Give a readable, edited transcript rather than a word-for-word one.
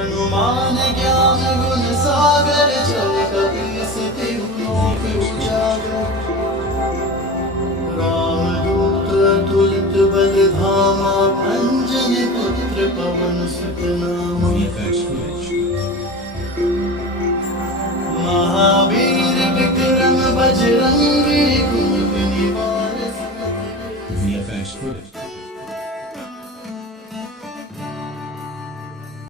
हनुमान ज्ञान गुण सागर जल कपीस तिहु लोक उजागर। रामदूत अतुलित बल धामा अंजनी पुत्र पवन सुत नामा।